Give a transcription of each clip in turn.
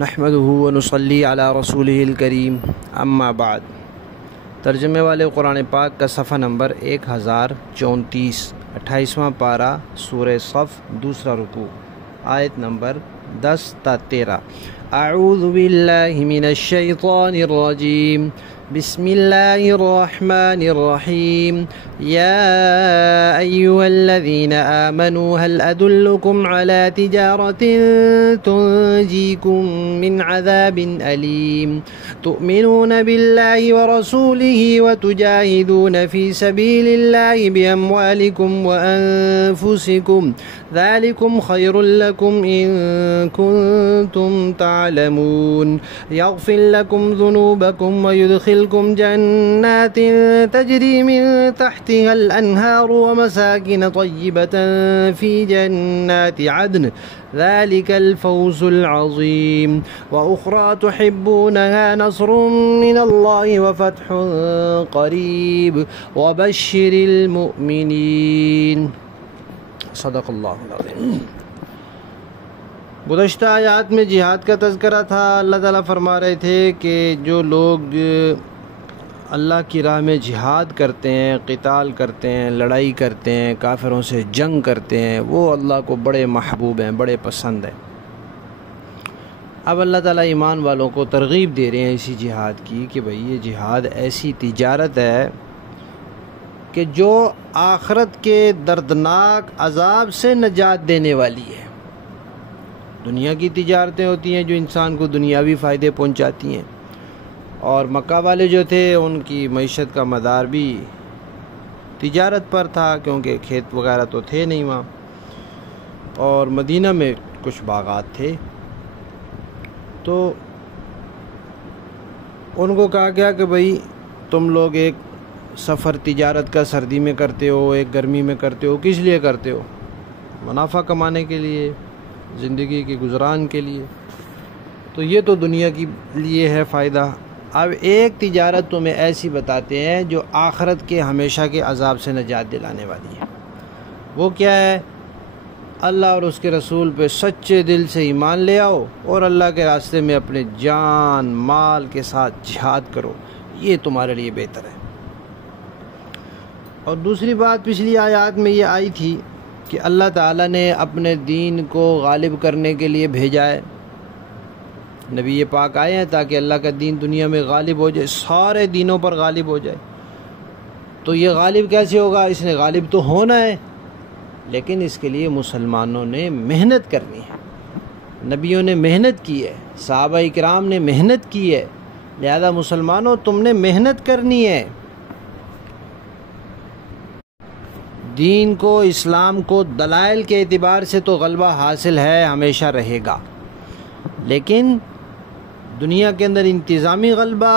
نحمده ونصلی علی رسولہ الکریم اما بعد۔ ترجمے والے قرآن پاک کا صفحہ نمبر 1034، 28واں پارہ سورہ صف، دوسرا رکوع، آیت نمبر 10 تا 13۔ اعوذ باللہ من الشیطان الرجیم، بسم اللہ الرحمن الرحیم۔ یا ایہا الذین آمنوا هل ادلکم علی تجارت تنجیکم من عذاب علیم تؤمنون باللہ ورسولہ وتجاہدون فی سبیل اللہ باموالکم وانفسکم ذالکم خیر لکم ان کنتم تعلمون یغفر لکم ذنوبکم ویدخلکم جنات تجری من تحتها الانہار ومساکن طیبة فی جنات عدن ذلك الفوز العظیم وأخرى تحبونها نصر من الله وفتح قریب وبشر المؤمنین۔ صدق اللہ العظیم۔ گزشتہ آیات میں جہاد کا تذکرہ تھا۔ اللہ تعالیٰ فرما رہے تھے کہ جو لوگ اللہ کی راہ میں جہاد کرتے ہیں، قتال کرتے ہیں، لڑائی کرتے ہیں، کافروں سے جنگ کرتے ہیں، وہ اللہ کو بڑے محبوب ہیں، بڑے پسند ہیں۔ اب اللہ تعالیٰ ایمان والوں کو ترغیب دے رہے ہیں اسی جہاد کی کہ بھئی یہ جہاد ایسی تجارت ہے کہ جو آخرت کے دردناک عذاب سے نجات دینے والی ہے۔ دنیا کی تجارتیں ہوتی ہیں جو انسان کو دنیاوی فائدے پہنچاتی ہیں، اور مکہ والے جو تھے ان کی معیشت کا مدار بھی تجارت پر تھا، کیونکہ کھیت وغیرہ تو تھے نہیں وہاں، اور مدینہ میں کچھ باغات تھے۔ تو ان کو کہا گیا کہ بھئی تم لوگ ایک سفر تجارت کا سردی میں کرتے ہو، ایک گرمی میں کرتے ہو، کس لیے کرتے ہو؟ منافع کمانے کے لیے، زندگی کے گزران کے لیے۔ تو یہ تو دنیا کے لیے ہے فائدہ۔ اب ایک تجارت تمہیں ایسی بتاتے ہیں جو آخرت کے ہمیشہ کے عذاب سے نجات دلانے والی ہے۔ وہ کیا ہے؟ اللہ اور اس کے رسول پہ سچے دل سے ایمان لے آؤ اور اللہ کے راستے میں اپنے جان مال کے ساتھ جہاد کرو، یہ تمہارے لیے بہتر ہے۔ اور دوسری بات پچھلی آیات میں یہ آئی تھی کہ اللہ تعالیٰ نے اپنے دین کو غالب کرنے کے لیے بھیجا ہے۔ نبی پاک آئے ہیں تاکہ اللہ کا دین دنیا میں غالب ہو جائے، سارے دینوں پر غالب ہو جائے۔ تو یہ غالب کیسے ہوگا؟ اس نے غالب تو ہونا ہے، لیکن اس کے لیے مسلمانوں نے محنت کرنی ہے۔ نبیوں نے محنت کی ہے، صحابہ اکرام نے محنت کی ہے، لہذا مسلمانوں تم نے محنت کرنی ہے۔ دین کو، اسلام کو دلائل کے اعتبار سے تو غلبہ حاصل ہے، ہمیشہ رہے گا، لیکن دنیا کے اندر انتظامی غلبہ،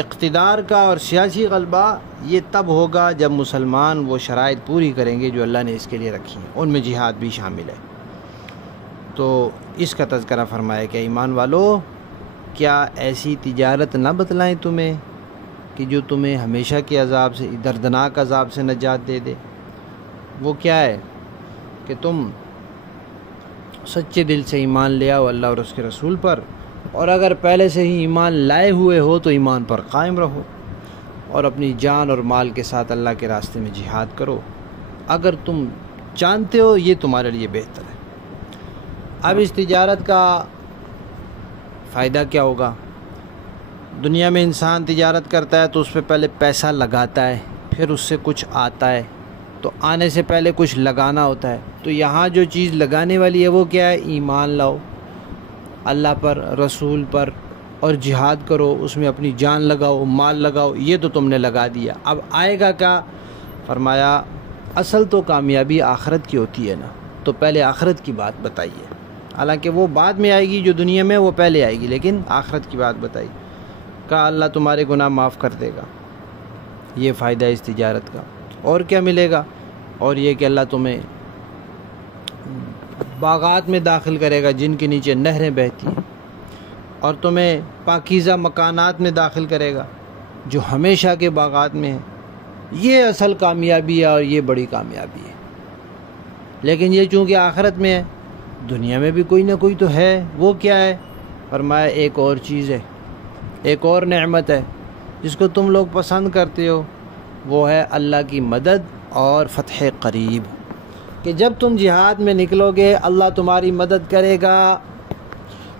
اقتدار کا اور سیاسی غلبہ یہ تب ہوگا جب مسلمان وہ شرائط پوری کریں گے جو اللہ نے اس کے لیے رکھی ہیں، ان میں جہاد بھی شامل ہے۔ تو اس کا تذکرہ فرمایا کہ ایمان والو، کیا ایسی تجارت نہ بتلائیں تمہیں کہ جو تمہیں ہمیشہ کے عذاب سے، دردناک عذاب سے نجات دے دے؟ وہ کیا ہے کہ تم سچے دل سے ایمان لے آؤ اللہ اور اس کے رسول پر، اور اگر پہلے سے ہی ایمان لائے ہوئے ہو تو ایمان پر قائم رہو اور اپنی جان اور مال کے ساتھ اللہ کے راستے میں جہاد کرو، اگر تم جانتے ہو یہ تمہارے لیے بہتر ہے۔ اب اس تجارت کا فائدہ کیا ہوگا؟ دنیا میں انسان تجارت کرتا ہے تو اس پہ پہلے پیسہ لگاتا ہے، پھر اس سے کچھ آتا ہے، تو آنے سے پہلے کچھ لگانا ہوتا ہے۔ تو یہاں جو چیز لگانے والی ہے وہ کیا ہے؟ ایمان لاؤ اللہ پر، رسول پر، اور جہاد کرو، اس میں اپنی جان لگاؤ، مال لگاؤ، یہ تو تم نے لگا دیا۔ اب آئے گا کیا؟ فرمایا اصل تو کامیابی آخرت کی ہوتی ہے نا، تو پہلے آخرت کی بات بتائیے، حالانکہ وہ بعد میں آئے گی، جو دنیا میں وہ پہلے آئے گی، لیکن آخرت کی بات بتائی۔ کہا اللہ تمہارے گناہ معاف کر دے گا، یہ فائدہ ہے اس تجارت کا۔ اور کیا ملے گا؟ اور یہ کہ اللہ تمہیں باغات میں داخل کرے گا جن کے نیچے نہریں بہتی ہیں، اور تمہیں پاکیزہ مکانات میں داخل کرے گا جو ہمیشہ کے باغات میں ہیں۔ یہ اصل کامیابی ہے اور یہ بڑی کامیابی ہے۔ لیکن یہ چونکہ آخرت میں ہے، دنیا میں بھی کوئی نہ کوئی تو ہے۔ وہ کیا ہے فرمایا ایک اور چیز ہے، ایک اور نعمت ہے جس کو تم لوگ پسند کرتے ہو، وہ ہے اللہ کی مدد اور فتح قریب، کہ جب تم جہاد میں نکلو گے اللہ تمہاری مدد کرے گا،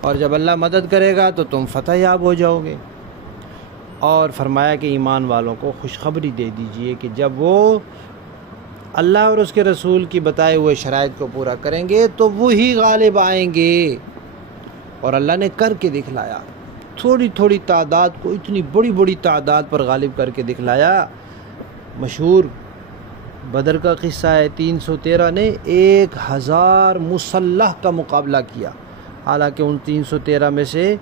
اور جب اللہ مدد کرے گا تو تم فتح یاب ہو جاؤ گے۔ اور فرمایا کہ ایمان والوں کو خوشخبری دے دیجئے کہ جب وہ اللہ اور اس کے رسول کی بتائے ہوئے شرائط کو پورا کریں گے تو وہی غالب آئیں گے۔ اور اللہ نے کر کے دکھلایا، تھوڑی تھوڑی تعداد کو اتنی بڑی بڑی تعداد پر غالب کر کے دکھلایا۔ مشہور بدر کا قصہ ہے، 313 نے 1000 مسلح کا مقابلہ کیا، حالانکہ ان 313 میں سے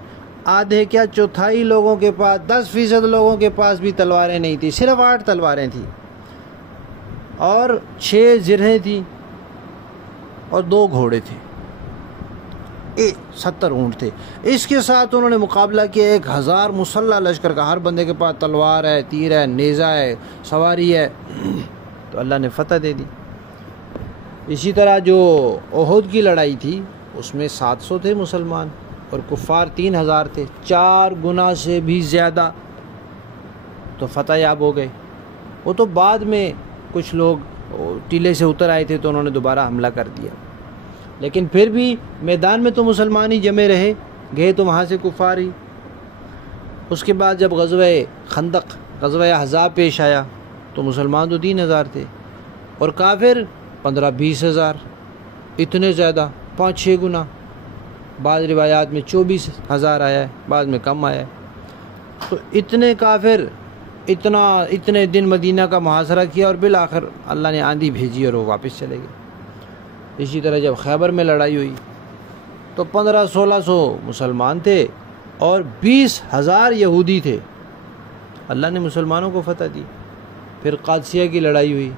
آدھے کیا چوتھائی لوگوں کے پاس، 10% لوگوں کے پاس بھی تلواریں نہیں تھیں، صرف 8 تلواریں تھیں اور 6 زرہیں تھیں اور 2 گھوڑے تھے، 70 اونٹ تھے۔ اس کے ساتھ انہوں نے مقابلہ کیا 1000 مسلح لشکر کا، ہر بندے کے پاس تلوار ہے، تیر ہے، نیزہ ہے، سواری ہے، تو اللہ نے فتح دے دی۔ اسی طرح جو احد کی لڑائی تھی اس میں 700 تھے مسلمان اور کفار 3000 تھے، 4 گنا سے بھی زیادہ، تو فتح یاب ہو گئے۔ وہ تو بعد میں کچھ لوگ ٹیلے سے اتر آئے تھے تو انہوں نے دوبارہ حملہ کر دیا، لیکن پھر بھی میدان میں تو مسلمان ہی جمے رہے، گئے تو وہاں سے کفار ہی۔ اس کے بعد جب غزوہ خندق، غزوہ احزاب پیش آیا تو مسلمان تو 3000 تھے اور کافر 15-20 ہزار، اتنے زیادہ، 5-6 گنا، بعض روایات میں 24,000 آیا ہے، بعض میں کم آیا ہے۔ تو اتنے کافر اتنے دن مدینہ کا محاصرہ کیا اور بالآخر اللہ نے آندھی بھیجی اور وہ واپس چلے گئے۔ اسی طرح جب خیبر میں لڑائی ہوئی تو 1500-1600 مسلمان تھے اور 20,000 یہودی تھے، اللہ نے مسلمانوں کو فتح دی۔ پھر قادسیہ کی لڑائی ہوئی،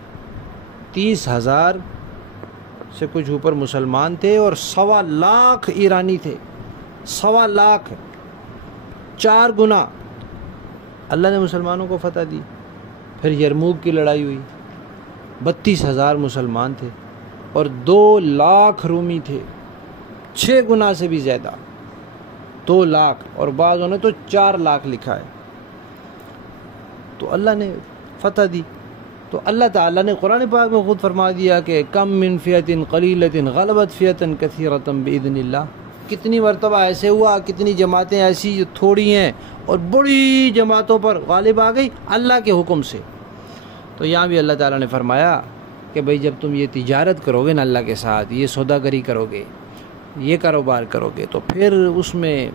30,000 سے کچھ اوپر مسلمان تھے اور 1.25 لاکھ ایرانی تھے، 1.25 لاکھ، 4 گنا، اللہ نے مسلمانوں کو فتح دی۔ پھر یرموک کی لڑائی ہوئی، 32,000 مسلمان تھے اور 2 لاکھ رومی تھے، 6 گنا سے بھی زیادہ، 2 لاکھ، اور بعضوں نے تو 4 لاکھ لکھا ہے۔ تو اللہ نے فتح دی۔ تو اللہ تعالیٰ نے قرآن پاک میں خود فرما دیا کہ کم من فئۃ قلیلۃ غلبت فئۃ کثیرۃ بإذن اللہ، کتنی مرتبہ ایسے ہوا، کتنی جماعتیں ایسی جو تھوڑی ہیں اور بڑی جماعتوں پر غالب آ گئی اللہ کے حکم سے۔ تو یہاں بھی اللہ تعالیٰ نے فرمایا کہ بھئی جب تم یہ تجارت کرو گے نا اللہ کے ساتھ، یہ سوداگری کرو گے، یہ کاروبار کرو گے، تو پھر اس میں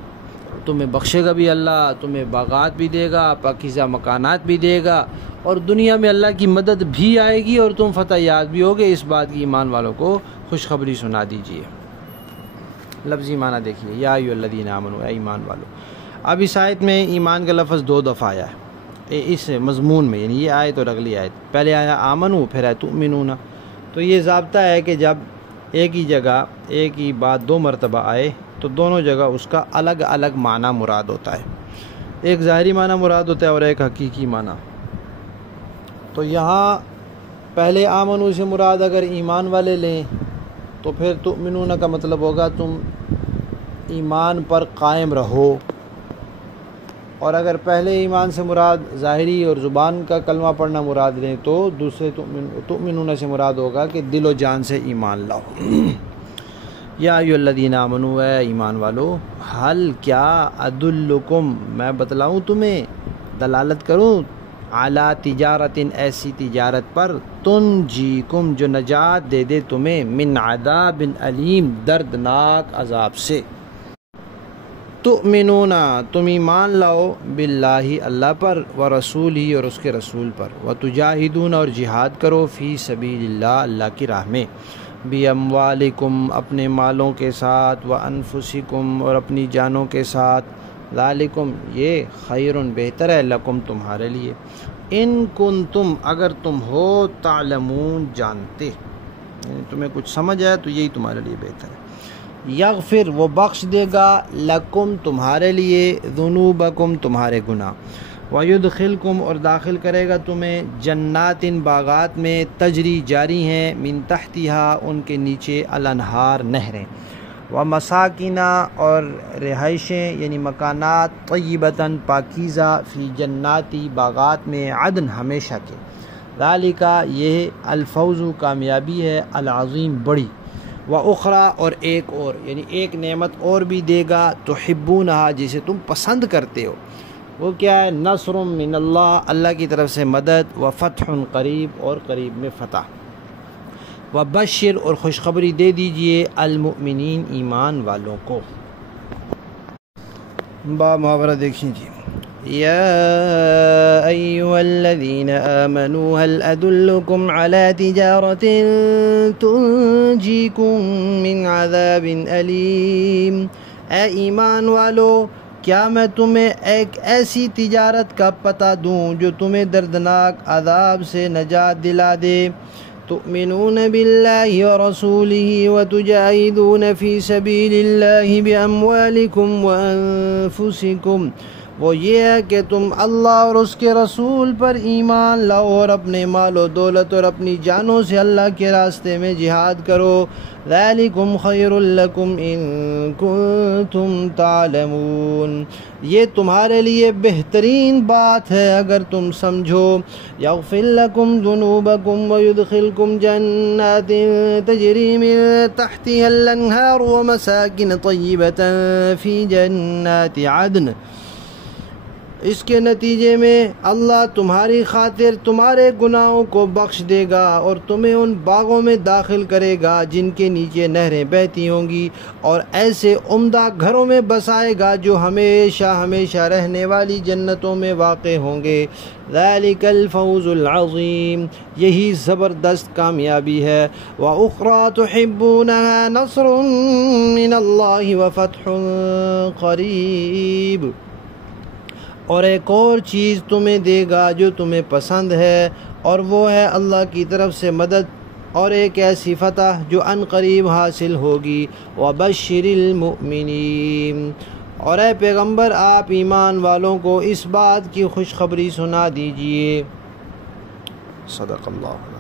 تمہیں بخشے گا بھی اللہ، تمہیں باغات بھی دے گا، پاکیزہ مکانات بھی دے گا، اور دنیا میں اللہ کی مدد بھی آئے گی اور تم فتح یاب بھی ہوگے۔ اس بات کی ایمان والوں کو خوشخبری سنا دیجیے۔ لفظی معنی دیکھیے، یا ایھا الذین آمنوا، اے ایمان والو۔ اب اس آیت میں ایمان کا لفظ 2 دفعہ آیا ہے اس مضمون میں، یعنی یہ آیت اور اگلی آیت، پہلے آیا آمنو پھر آیا تؤمنون۔ تو یہ ضابطہ ہے کہ جب ایک ہی جگہ ایک ہی بات 2 مرتبہ آئے تو دونوں جگہ اس کا الگ الگ معنی مراد ہوتا ہے، ایک ظاہری معنی مراد ہوتا ہے اور ایک حقیقی معنی۔ تو یہاں پہلے آمنو سے مراد اگر ایمان والے لیں تو پھر تؤمنون کا مطلب ہوگا تم ایمان پر قائم رہو، اور اگر پہلے ایمان سے مراد ظاہری اور زبان کا کلمہ پڑھنا مراد لیں تو دوسرے تؤمنون سے مراد ہوگا کہ دل و جان سے ایمان لاؤ۔ یا ایھا الذین آمنوا، اے ایمان والو، حل کیا، ادلکم، میں بتلاؤں تمہیں، دلالت کروں، اعلی تجارت، ایسی تجارت پر، تنجیکم، جو نجات دے دے تمہیں، من عذاب علیم، دردناک عذاب سے۔ تؤمنون، تم ایمان لاؤ، باللہ، اللہ پر، ورسولہ، اور اس کے رسول پر، وتجاہدون، اور جہاد کرو، فی سبیل اللہ، اللہ کی راہ میں، باموالکم، اپنے مالوں کے ساتھ، وانفسکم، اور اپنی جانوں کے ساتھ، ذالکم، یہ خیر، بہتر ہے، لکم، تمہارے لیے، ان کنتم، اگر تم ہو، تعلمون، جانتے، یعنی تمہیں کچھ سمجھ آیا تو یہی تمہارے لیے بہتر ہے۔ یغفر، وہ بخش دے گا، لکم، تمہارے لیے، ذنوبکم، تمہارے گناہ، ویدخلکم، اور داخل کرے گا تمہیں، جنات، باغات میں، تجری، جاری ہیں، من تحتہا، ان کے نیچے، الانہار، نہریں، و مساکنہ اور رہائشیں یعنی مکانات طیبتاً پاکیزہ فی جناتی باغات میں عدن ہمیشہ کے، ذالک یہ الفوز کامیابی ہے، العظیم بڑی، و اخرى اور ایک اور یعنی ایک نعمت اور بھی دے گا، تحبونہا جسے تم پسند کرتے ہو، وہ کیا ہے؟ نصر من اللہ، اللہ کی طرف سے مدد، و فتح قریب اور قریب میں فتح، و بشر اور خوشخبری دے دیجئے المؤمنین ایمان والوں کو۔ با محاورہ دیکھیں جی، یا ایھا الذین آمنوا هل ادلکم علی تجارۃ تنجیکم من عذاب علیم، اے ایمان والو کیا میں تمہیں ایک ایسی تجارت کا پتہ دوں جو تمہیں دردناک عذاب سے نجات دلا دے؟ تؤمنون باللہ ورسولہ وتجاہدون فی سبیل اللہ باموالکم وانفسکم، وہ یہ ہے کہ تم اللہ اور اس کے رسول پر ایمان لاؤ اور اپنے مال و دولت اور اپنی جانوں سے اللہ کے راستے میں جہاد کرو، ذالکم خیر لکم ان کنتم تعلمون، یہ تمہارے لیے بہترین بات ہے اگر تم سمجھو، یغفر لکم ذنوبکم ویدخلکم جنات تجری من تحتها الانہار ومساکن طیبۃ فی جنات عدن، اس کے نتیجے میں اللہ تمہاری خاطر تمہارے گناہوں کو بخش دے گا اور تمہیں ان باغوں میں داخل کرے گا جن کے نیچے نہریں بہتی ہوں گی، اور ایسے عمدہ گھروں میں بسائے گا جو ہمیشہ ہمیشہ رہنے والی جنتوں میں واقع ہوں گے، ذالک الفوز العظیم، یہی زبردست کامیابی ہے، وَأُخْرَى تُحِبُّونَهَا نَصْرٌ مِّنَ اللَّهِ وَفَتْحٌ قَرِيبٌ، اور ایک اور چیز تمہیں دے گا جو تمہیں پسند ہے، اور وہ ہے اللہ کی طرف سے مدد اور ایک ایسی فتح جو ان قریب حاصل ہوگی، وَبَشِّرِ الْمُؤْمِنِينَ، اور اے پیغمبر آپ ایمان والوں کو اس بات کی خوشخبری سنا دیجئے۔ صدق اللہ۔